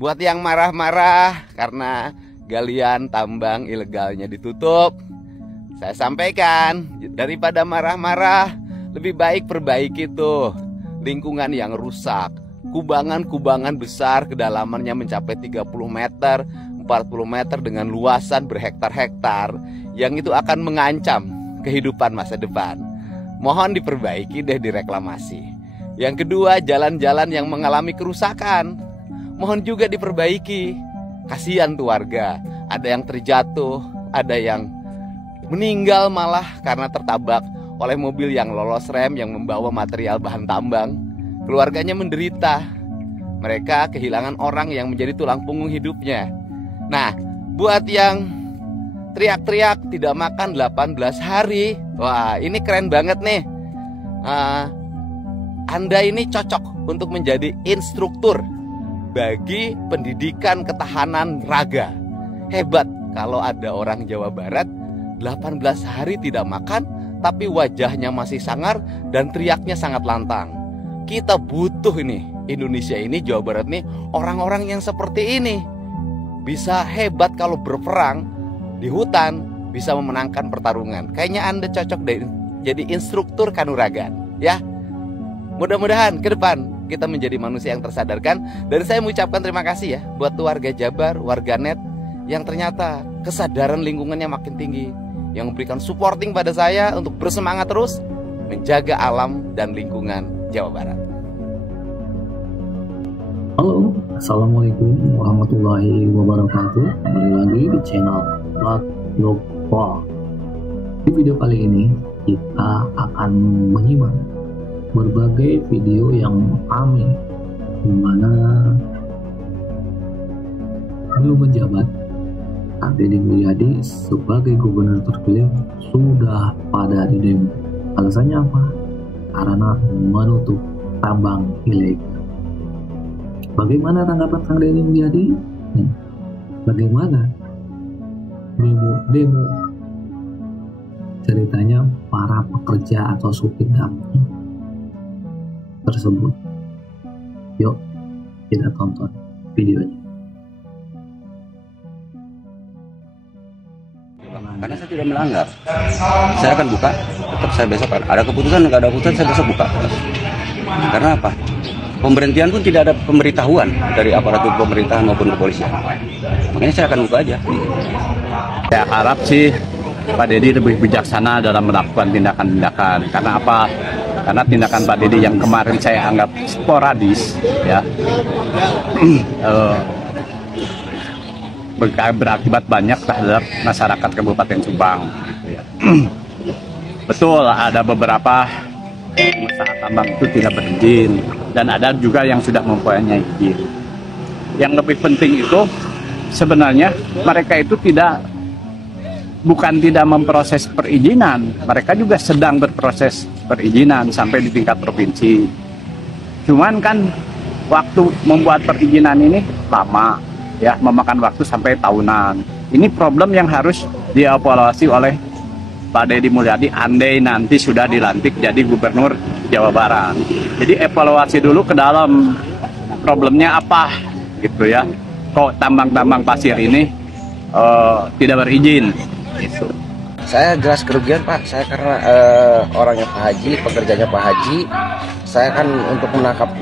Buat yang marah-marah karena galian tambang ilegalnya ditutup, saya sampaikan, daripada marah-marah, lebih baik perbaiki tuh lingkungan yang rusak. Kubangan-kubangan besar, kedalamannya mencapai 30 meter, 40 meter dengan luasan berhektar-hektar, yang itu akan mengancam kehidupan masa depan. Mohon diperbaiki deh, direklamasi. Yang kedua, jalan-jalan yang mengalami kerusakan, mohon juga diperbaiki. Kasihan tuh warga, ada yang terjatuh, ada yang meninggal malah karena tertabak oleh mobil yang lolos rem yang membawa material bahan tambang. Keluarganya menderita. Mereka kehilangan orang yang menjadi tulang punggung hidupnya. Nah, buat yang teriak-teriak tidak makan 18 hari, wah ini keren banget nih. Anda ini cocok untuk menjadi instruktur bagi pendidikan ketahanan raga. Hebat kalau ada orang Jawa Barat 18 hari tidak makan, tapi wajahnya masih sangar dan teriaknya sangat lantang. Kita butuh ini, Indonesia ini, Jawa Barat nih, orang-orang yang seperti ini. Bisa hebat kalau berperang di hutan, bisa memenangkan pertarungan. Kayaknya Anda cocok deh jadi instruktur kanuragan, ya. Mudah-mudahan ke depan kita menjadi manusia yang tersadarkan. Dan saya mengucapkan terima kasih ya buat warga Jabar, warga net yang ternyata kesadaran lingkungannya makin tinggi, yang memberikan supporting pada saya untuk bersemangat terus menjaga alam dan lingkungan Jawa Barat. Halo, Assalamualaikum warahmatullahi wabarakatuh. Kembali lagi di channel Plat Lokal. Di video kali ini kita akan menyimak berbagai video yang kami di mana belum menjabat Kak Deddy Mulyadi sebagai gubernur terpilih sudah pada demo. Alasannya apa? Karena menutup tambang ilegal. Bagaimana tanggapan Kang Deddy Mulyadi? Bagaimana demo ceritanya para pekerja atau supir damri tersebut? Yuk kita tonton videonya. Karena saya tidak melanggar, saya akan buka. Tetap saya besok ada keputusan, nggak ada keputusan saya besok buka. Karena apa? Pemberhentian pun tidak ada pemberitahuan dari aparatur pemerintahan maupun kepolisian. Makanya saya akan buka aja. Saya harap sih Pak Deddy lebih bijaksana dalam melakukan tindakan-tindakan. Karena apa? Karena tindakan Pak Deddy yang kemarin saya anggap sporadis, ya, berakibat banyak terhadap masyarakat Kabupaten Subang. Betul, ada beberapa usaha tambang itu tidak berizin, dan ada juga yang sudah mempunyai izin. Yang lebih penting itu sebenarnya mereka itu bukan tidak memproses perizinan, mereka juga sedang berproses perizinan sampai di tingkat provinsi. Cuman kan waktu membuat perizinan ini lama, ya, memakan waktu sampai tahunan. Ini problem yang harus dievaluasi oleh Pak Deddy Mulyadi andai nanti sudah dilantik jadi gubernur Jawa Barat. Jadi evaluasi dulu ke dalam problemnya apa gitu ya. Kok tambang-tambang pasir ini tidak berizin gitu. Saya jelas kerugian Pak, saya karena orangnya Pak Haji, pekerjanya Pak Haji. Saya kan untuk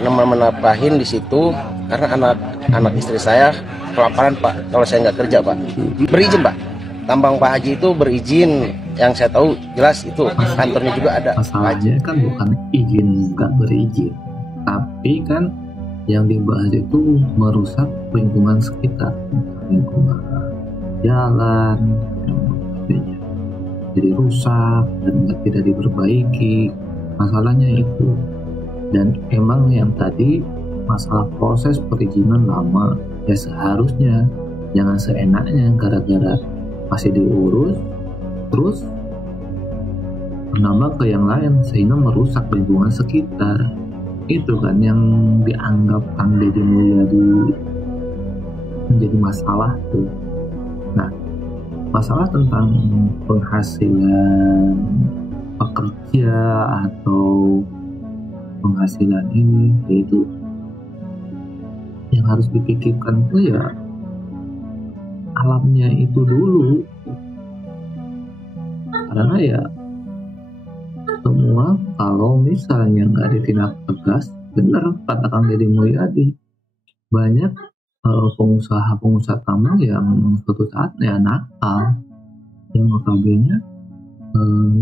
menafkahin di situ karena anak istri saya kelaparan Pak, kalau saya nggak kerja Pak. Berizin Pak, tambang Pak Haji itu berizin, yang saya tahu jelas itu kantornya juga ada. Masalahnya kan bukan izin nggak berizin, tapi kan yang dibahas itu merusak lingkungan sekitar, lingkungan jalan, yang sebagainya. Jadi rusak dan tidak diperbaiki, masalahnya itu. Dan emang yang tadi masalah proses perizinan lama, ya seharusnya jangan seenaknya gara-gara masih diurus terus menambah ke yang lain sehingga merusak lingkungan sekitar. Itu kan yang dianggap Kang Deddy Mulyadi menjadi masalah tuh. Nah, masalah tentang penghasilan pekerja atau penghasilan ini, yaitu yang harus dipikirkan tuh ya alamnya itu dulu, karena ya semua kalau misalnya nggak ditindak tegas, bener kata Kang Deddy Mulyadi, banyak pengusaha-pengusaha tambang yang suatu saat ya nakal, yang notabene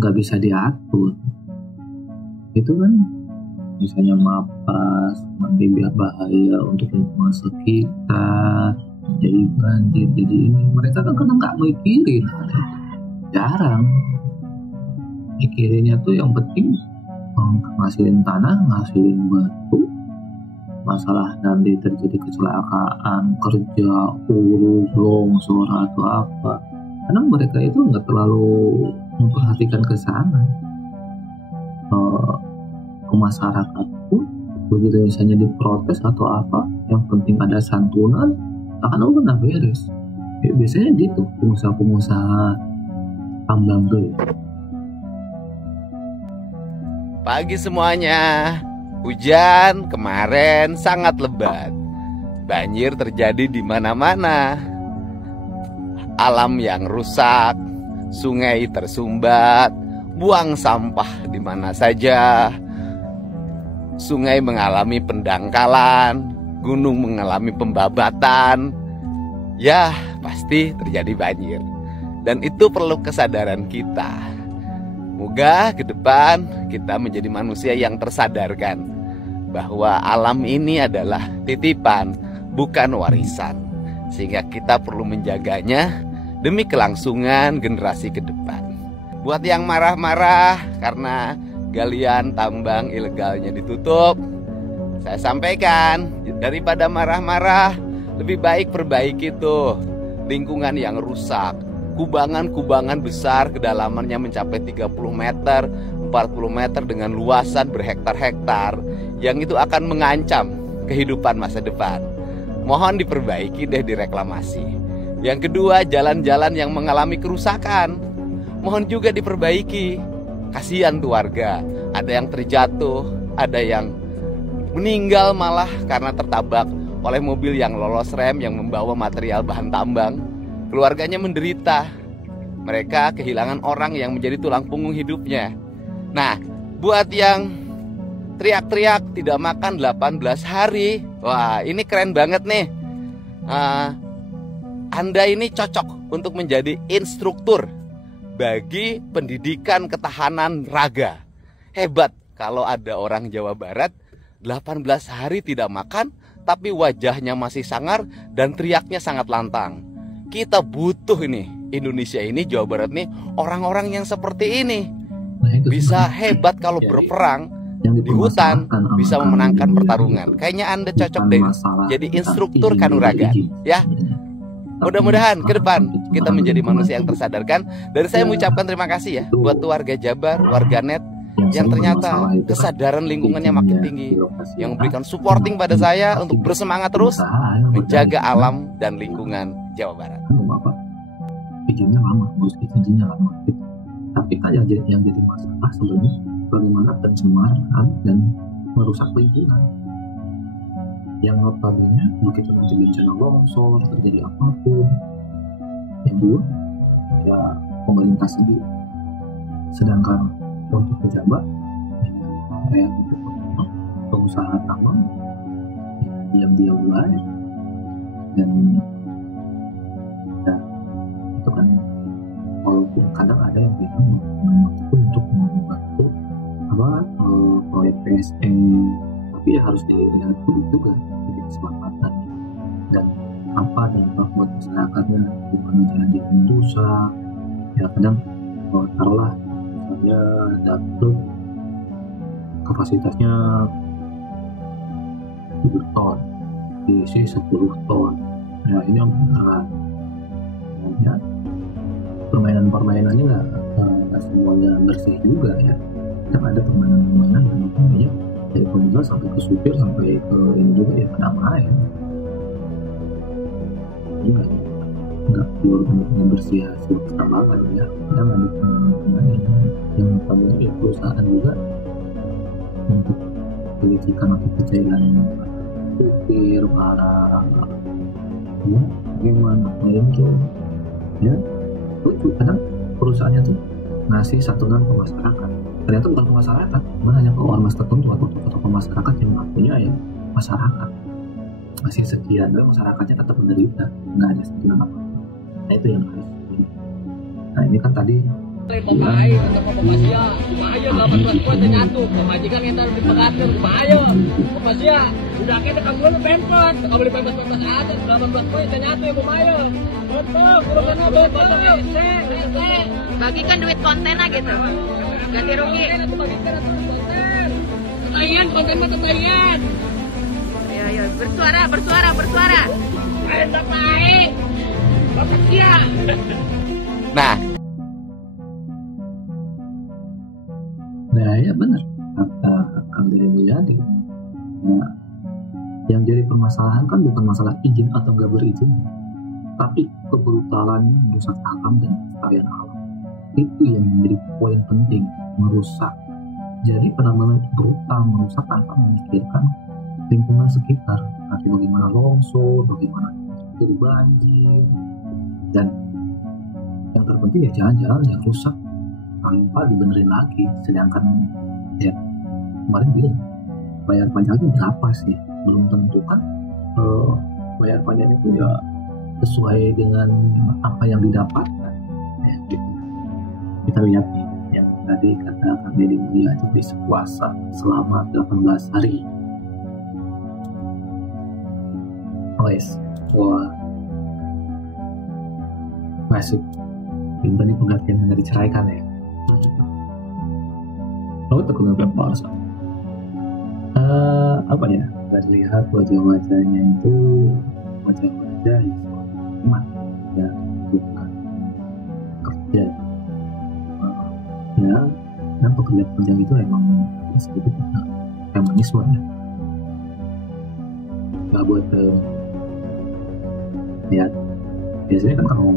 nggak bisa diatur. Itu kan misalnya mapas, nanti bahaya untuk lingkungan sekitar, jadi banjir, jadi ini. Mereka kan kadang nggak mikirin, jarang mikirinnya tuh yang penting ngasilin tanah, ngasilin batu. Masalah nanti terjadi kecelakaan kerja, urus, longsor atau apa, karena mereka itu nggak terlalu memperhatikan ke sana. Ke masyarakat pun begitu misalnya diprotes atau apa, yang penting ada santunan, akan udah beres. Biasanya gitu pengusaha-pengusaha tambang tuh. Pagi semuanya. Hujan kemarin sangat lebat. Banjir terjadi di mana-mana. Alam yang rusak, sungai tersumbat, buang sampah di mana saja. Sungai mengalami pendangkalan, gunung mengalami pembabatan. Ya, pasti terjadi banjir. Dan itu perlu kesadaran kita. Moga ke depan kita menjadi manusia yang tersadarkan bahwa alam ini adalah titipan, bukan warisan. Sehingga kita perlu menjaganya demi kelangsungan generasi ke depan. Buat yang marah-marah karena galian tambang ilegalnya ditutup, saya sampaikan, daripada marah-marah, lebih baik perbaiki tuh lingkungan yang rusak. Kubangan-kubangan besar, kedalamannya mencapai 30 meter, 40 meter dengan luasan berhektar-hektar, yang itu akan mengancam kehidupan masa depan. Mohon diperbaiki deh, direklamasi. Yang kedua, jalan-jalan yang mengalami kerusakan, mohon juga diperbaiki. Kasihan tuh warga, ada yang terjatuh, ada yang meninggal malah karena tertabak oleh mobil yang lolos rem yang membawa material bahan tambang. Keluarganya menderita. Mereka kehilangan orang yang menjadi tulang punggung hidupnya. Nah, buat yang teriak-teriak tidak makan 18 hari, wah ini keren banget nih. Anda ini cocok untuk menjadi instruktur bagi pendidikan ketahanan raga. Hebat kalau ada orang Jawa Barat 18 hari tidak makan, tapi wajahnya masih sangar dan teriaknya sangat lantang. Kita butuh ini, Indonesia ini, Jawa Barat nih, orang-orang yang seperti ini. Bisa hebat kalau berperang di hutan, bisa memenangkan pertarungan. Kayaknya Anda cocok deh jadi instruktur kanuragan, ya. Mudah-mudahan ke depan kita menjadi manusia yang tersadarkan. Dan saya mengucapkan terima kasih ya buat warga Jabar, warga net yang ternyata kesadaran lingkungannya makin tinggi, yang memberikan supporting pada saya untuk bersemangat terus menjaga alam dan lingkungan Jawa Barat. Izinnya lama, izinnya lama. Tapi kan yang jadi masalah sebenarnya bagaimana pencemaran dan merusak lingkungan. Yang notabene begitu nanti bencana longsor, terjadi apapun, yang dua ya pemerintah sendiri. Sedangkan untuk pejabat yang pengusaha tambang diam-diam baik, dan ya itu kan walaupun kadang ada yang bilang itu untuk membantu proyek PSE, tapi ya harus dilihat juga jadi kesepakatan dan apa dampak buat masyarakatnya, gimana jalan di rusak. Ya kadang taruhlah misalnya dapur kapasitasnya 7 ton, diisi 10 ton. Nah ini yang beneran. Ya, permainan-permainannya nggak semuanya bersih juga ya. Kan ada permainan-permainan yang namanya dari pengguna sampai ke supir sampai ke ini juga ya pada main. Ini nggak keluar untuk bersih hasil pertambangan ya. Kadang ada permainan yang notabene perusahaan juga untuk pelicikan atau kecairan supir, para ya gimana itu ya lucu. Kadang perusahaannya tuh ngasih santunan ke masyarakat, ternyata bukan ke masyarakat, malah hanya ke ormas tertentu atau tokoh masyarakat yang punya ya masyarakat masih sekian, dan masyarakatnya tetap menderita, nggak ada santunan apa. Nah itu yang harus. Nah ini kan tadi Pemain untuk Pemasia, Pemasia 18 poin ternyatu, pemajikan kita lebih pengatur, Pemasia, Pemasia, udah kita kamu dulu pempot, kamu beli pempot ada 18 poin ternyatu ya Pemasia, potong, urusan apa potong, bagikan duit konten aja gitu, ganti rugi. Bagikan konten, tetayan konten mah tetayan. Ayo bersuara. Ayo baik, Pemasia. Nah ya benar kata Kang Deddy Mulyadi. Nah, yang jadi permasalahan kan bukan masalah izin atau nggak berizin, tapi kebrutalan merusak alam dan kelestarian alam. Itu yang menjadi poin penting, merusak. Jadi penambangan itu brutal, merusak tanpa memikirkan lingkungan sekitar. Nanti bagaimana longsor, bagaimana jadi banjir, dan yang terpenting ya jangan-jangan yang rusak tanpa dibenerin lagi. Sedangkan ya kemarin bilang bayar pajaknya berapa sih, belum tentu kan. Bayar pajaknya itu ya sesuai dengan apa yang didapatkan ya, gitu. Kita lihat nih yang tadi kata Kang Deddy Mulyadi, bisa puasa selama 18 hari. Wah masuk pintu nih pengertian yang diceraikan ya. Lalu tekun puasa. Apa ya? Kita lihat wajah-wajahnya itu wajah-wajah yang iman ya, bukan kerja. Ya, dan pekerja-pekerja itu emang sedikit feminisme ya. Gak buat lihat. Biasanya kan kalau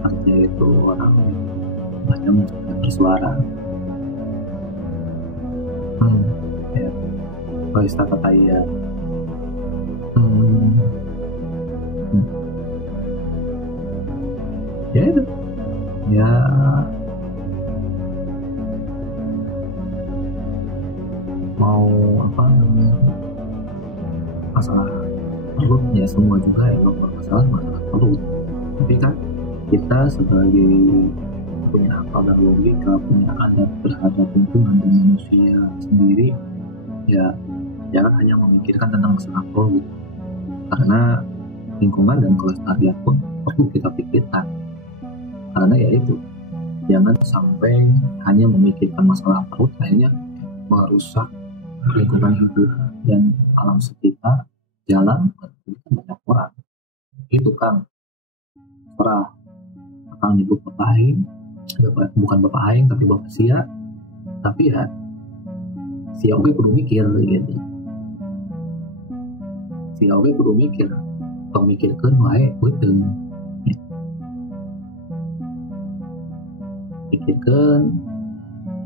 kerja itu orang banyak bersuara. Ya, Paista Pataya. Ya itu. Ya mau apa namanya, masalah perut ya semua juga ya masalah perut. Tapi kan kita sebagai punya akal dan logika, punya adat terhadap lingkungan dan manusia sendiri, ya jangan hanya memikirkan tentang masalah perut, karena lingkungan dan kelestarian pun perlu kita pikirkan. Karena ya itu, jangan sampai hanya memikirkan masalah perut akhirnya merusak lingkungan hidup dan alam sekitar, jalan banyak orang. Itu Kang, serah Kang nyebut Bapak Aing, bukan Bapak Aing tapi Bapak Sia, tapi ya Sia oke kudu mikir gitu. Sia oke kudu mikir, pemikirkan wae beuteuh. Pikirkan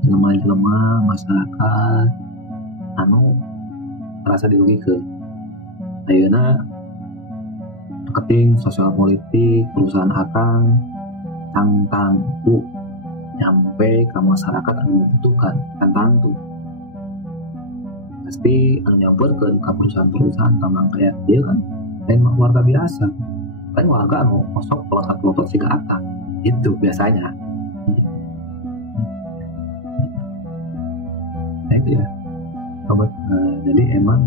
jelema-jelema masyarakat anu merasa dirugikan. Ayeuna marketing, sosial politik, perusahaan akang tangtu nyampe ke masyarakat anu membutuhkan kan tangtu. Pasti anu nyamperkeun ka perusahaan-perusahaan tambang kayak dia kan lain warga biasa. Lain warga anu kosong pelotot-pelotot si ke atas. Itu biasanya. Nah itu ya sobat, jadi emang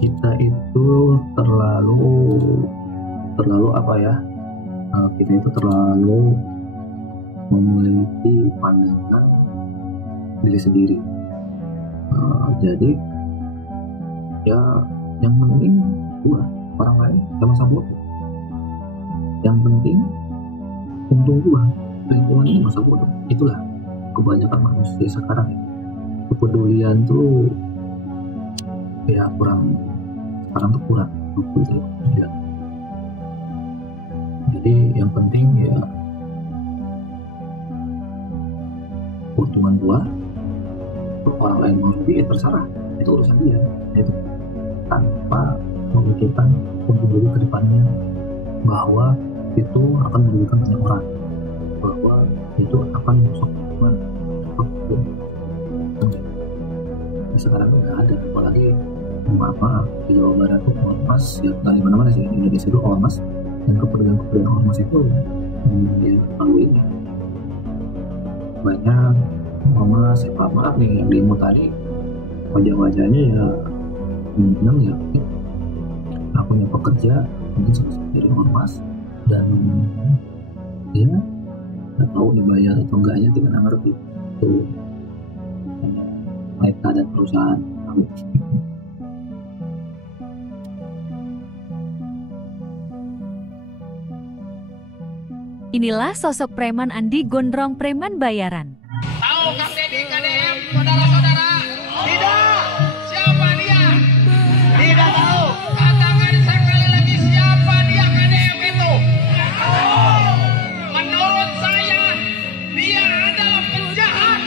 kita itu terlalu apa ya, kita itu terlalu memiliki pandangan diri sendiri. Jadi ya yang penting gua, orang lain jangan masa bodoh. Yang penting untung gua, lingkungan ini masa bodoh. Itulah kebanyakan manusia sekarang. Kepedulian tuh ya kurang, sekarang tuh kurang kepedulian. Jadi yang penting ya keuntungan gua, orang lain mau rugi ya terserah, itu urusan dia. Itu tanpa memikirkan ujung-ujung ke depannya bahwa itu akan merugikan banyak orang, bahwa itu akan masuk sekarang nggak ada. Apalagi maaf di Jawa Barat tuh ormas ya, dari mana-mana sih, Indonesia itu ormas, dan kemudian ormas itu ya lalu ini banyak ormas ya, maaf nih yang demo tadi wajah-wajahnya ya bilang ya akunya pekerja mungkin seperti dari ormas, dan ya nggak tahu dibayar atau enggaknya, tidak ngerti itu mereka dan perusahaan. Inilah sosok preman Andi Gondrong, preman bayaran. Tahu Kang Deddy KDM, saudara-saudara? Tidak. Siapa dia? Tidak tahu. Katakan sekali lagi siapa dia KDM itu. Menurut saya, dia adalah penjahat.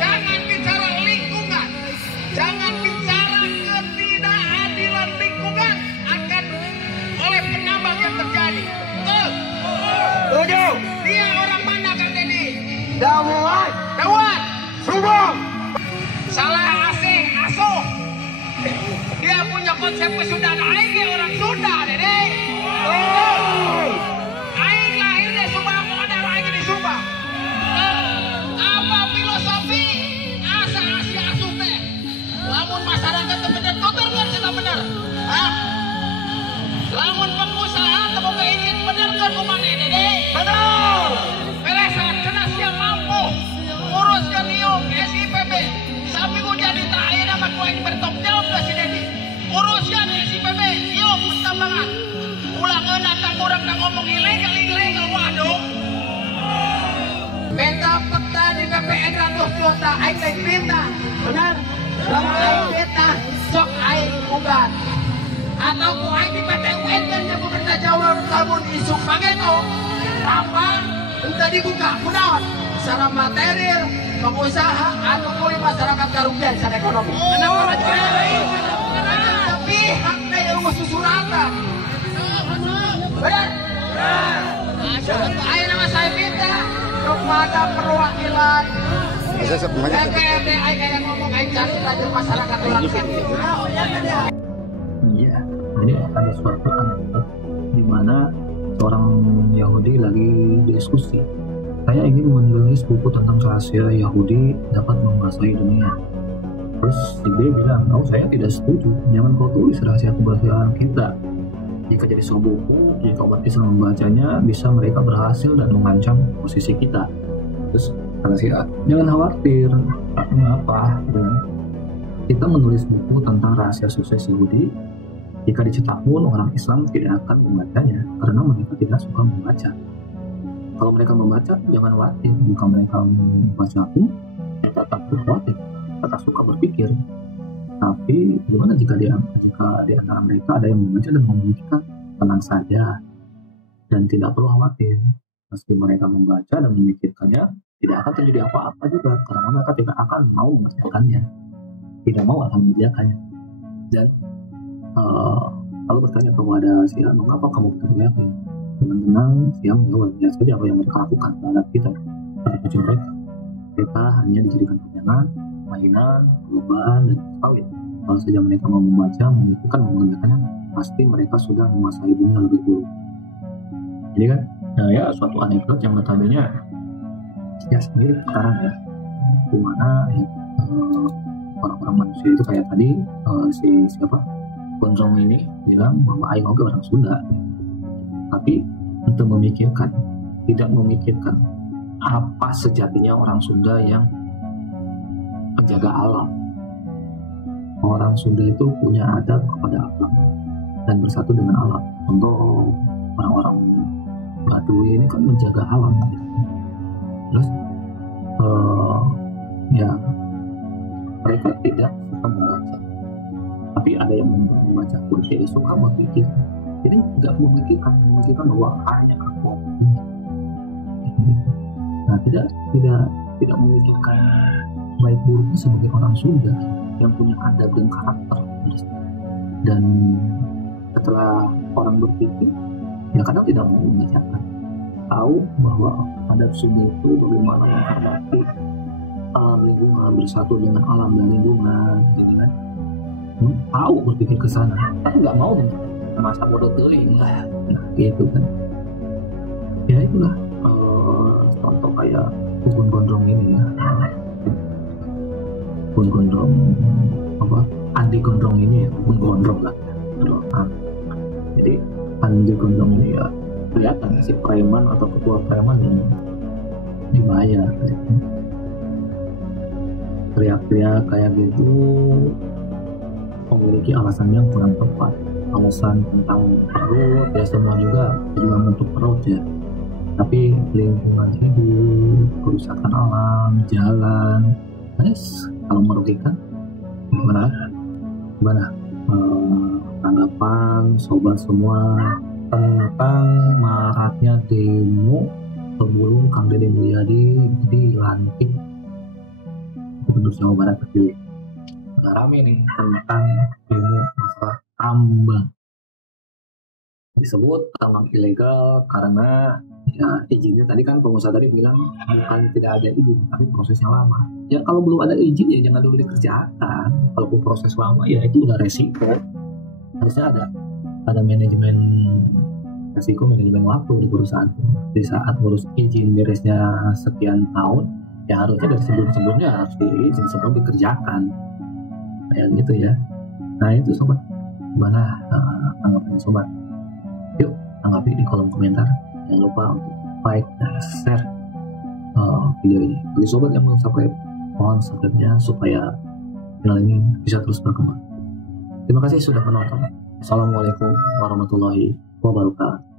Jangan bicara lingkungan. Jangan bicara ketidakadilan lingkungan akan oleh penambang yang terjadi. Betul? Tujuh. Dia orang mana Kang Deddy? Dawan. Subang. Salah asing, asuh. Dia punya konsep Kesundan. Aing dia orang Sunda, Dede. Aing lahir di Subang, modal aing di Subang. Apa filosofi asa Asia asuh teh? Lamun masyarakat teu bener, tutur kan kita bener. Hah? Lamun pengusaha teu boga izin bener kan kumaneh, Dede? Betul. Beresan cenah siap mampu uruskan ieu SIPB. Saminggu jadi terakhir nama kuing bertanggung jawab ke si Deddy. Uruskan SIPB, ieu pertambangan. Ulangan datang orang yang ngomong ilegal, waduh. Beta peta di BPN 100 juta, aing teh beta. Benar? Lamun aing beta, sok aing ugat. Atau ku aing di PT UN kan yang pemerintah Jawa lamun isu pageto. Apa? Entah dibuka, kunaon? Secara material, pengusaha atau kuli masyarakat karugian secara ekonomi. Kenapa tapi haknya yang susuratan. Benar? Ayo nama saya minta kepada perwakilan DPRD yang ngomong ayo cari raja masyarakat orang Iya, ini ada suatu anekdot di mana seorang Yahudi lagi diskusi. Saya ingin menulis buku tentang rahasia Yahudi dapat menguasai dunia. Terus si B bilang, oh saya tidak setuju, jangan kau tulis rahasia keberhasilan kita. Jika jadi sebuah buku, jika umat Islam membacanya, bisa mereka berhasil dan mengancam posisi kita. Terus kata si A, jangan khawatir, kenapa? Kita menulis buku tentang rahasia sukses Yahudi. Jika dicetak pun orang Islam tidak akan membacanya karena mereka tidak suka membaca. Kalau mereka membaca, jangan khawatir. Jika mereka membaca pun, mereka tak khawatir, tetap suka berpikir. Tapi bagaimana jika di antara mereka ada yang membaca dan memikirkan? Tenang saja dan tidak perlu khawatir. Meski mereka membaca dan memikirkannya, tidak akan terjadi apa-apa juga karena mereka tidak akan mau mengerjakannya, tidak mau akan mengerjakannya. Dan lalu bertanya kepada si A, mengapa kamu kerjakan? Dengan tenang, dia menjawab, lihat saja apa yang mereka lakukan terhadap kita, terhadap kucing mereka. Mereka hanya dijadikan pajangan, mainan, perlombaan, dan sawit. Kalau saja mereka mau membaca, memikirkan, mengerjakannya, pasti mereka sudah menguasai dunia lebih dulu. Jadi kan, ya suatu anekdot yang notabene ya sendiri sekarang ya, dimana ya, orang-orang manusia itu kayak tadi si siapa Gondrong ini bilang bahwa aing oge orang Sunda, tapi untuk memikirkan, tidak memikirkan apa sejatinya orang Sunda yang penjaga alam. Orang Sunda itu punya adab kepada alam dan bersatu dengan alam. Contoh orang-orang Baduy ini kan menjaga alam. Terus ya mereka tidak suka membaca, tapi ada yang membaca pun tidak suka memikir. Jadi tidak memikirkan bahwa hanya aku. Nah, tidak memikirkan baik buruknya sebagai orang Sunda yang punya adab dan karakter. Dan setelah orang berpikir, ya kadang tidak mau membacakan, tahu bahwa adat Sunda itu bagaimana menghormati alam lingkungan, bersatu dengan alam dan lingkungan, gitu kan. Tahu berpikir ke sana, tapi nggak mau masa bodoh teling lah, nah gitu kan. Ya itulah contoh kayak Gun Gondrong ini ya, Gun Gondrong apa, Andi Gondrong ini ya, Gun Gondrong lah. Jadi Andi Gondrong ini ya kelihatan si preman atau ketua preman yang dibayar gitu. Teriak-teriak kayak gitu memiliki alasan yang kurang tepat, alasan tentang perut ya, semua juga tujuan untuk perut ya, tapi lingkungan hidup, kerusakan alam, jalan, kalau merugikan gimana tanggapan sobat semua tentang maraknya demo sebelum Kang Deddy Mulyadi dilantik Gubernur Jawa Barat terpilih. Udah rame nih tentang demo masalah tambang. Disebut tambang ilegal karena ya izinnya tadi kan pengusaha tadi bilang bukan tidak ada izin, tapi prosesnya lama. Ya kalau belum ada izin ya jangan dulu dikerjakan. Kalaupun proses lama ya itu udah resiko. Harusnya ada manajemen resiko, manajemen waktu di perusahaan. Di saat ngurus izin beresnya sekian tahun, ya harusnya dari sebelum-sebelumnya harus diizin sebelum dikerjakan. Kayak gitu ya. Nah itu sobat, gimana tanggapan sobat? Yuk tanggapi di kolom komentar. Jangan lupa untuk like dan share video ini. Bagi sobat yang belum subscribe, mohon subscribe-nya supaya channel ini bisa terus berkembang. Terima kasih sudah menonton. Assalamualaikum warahmatullahi wabarakatuh.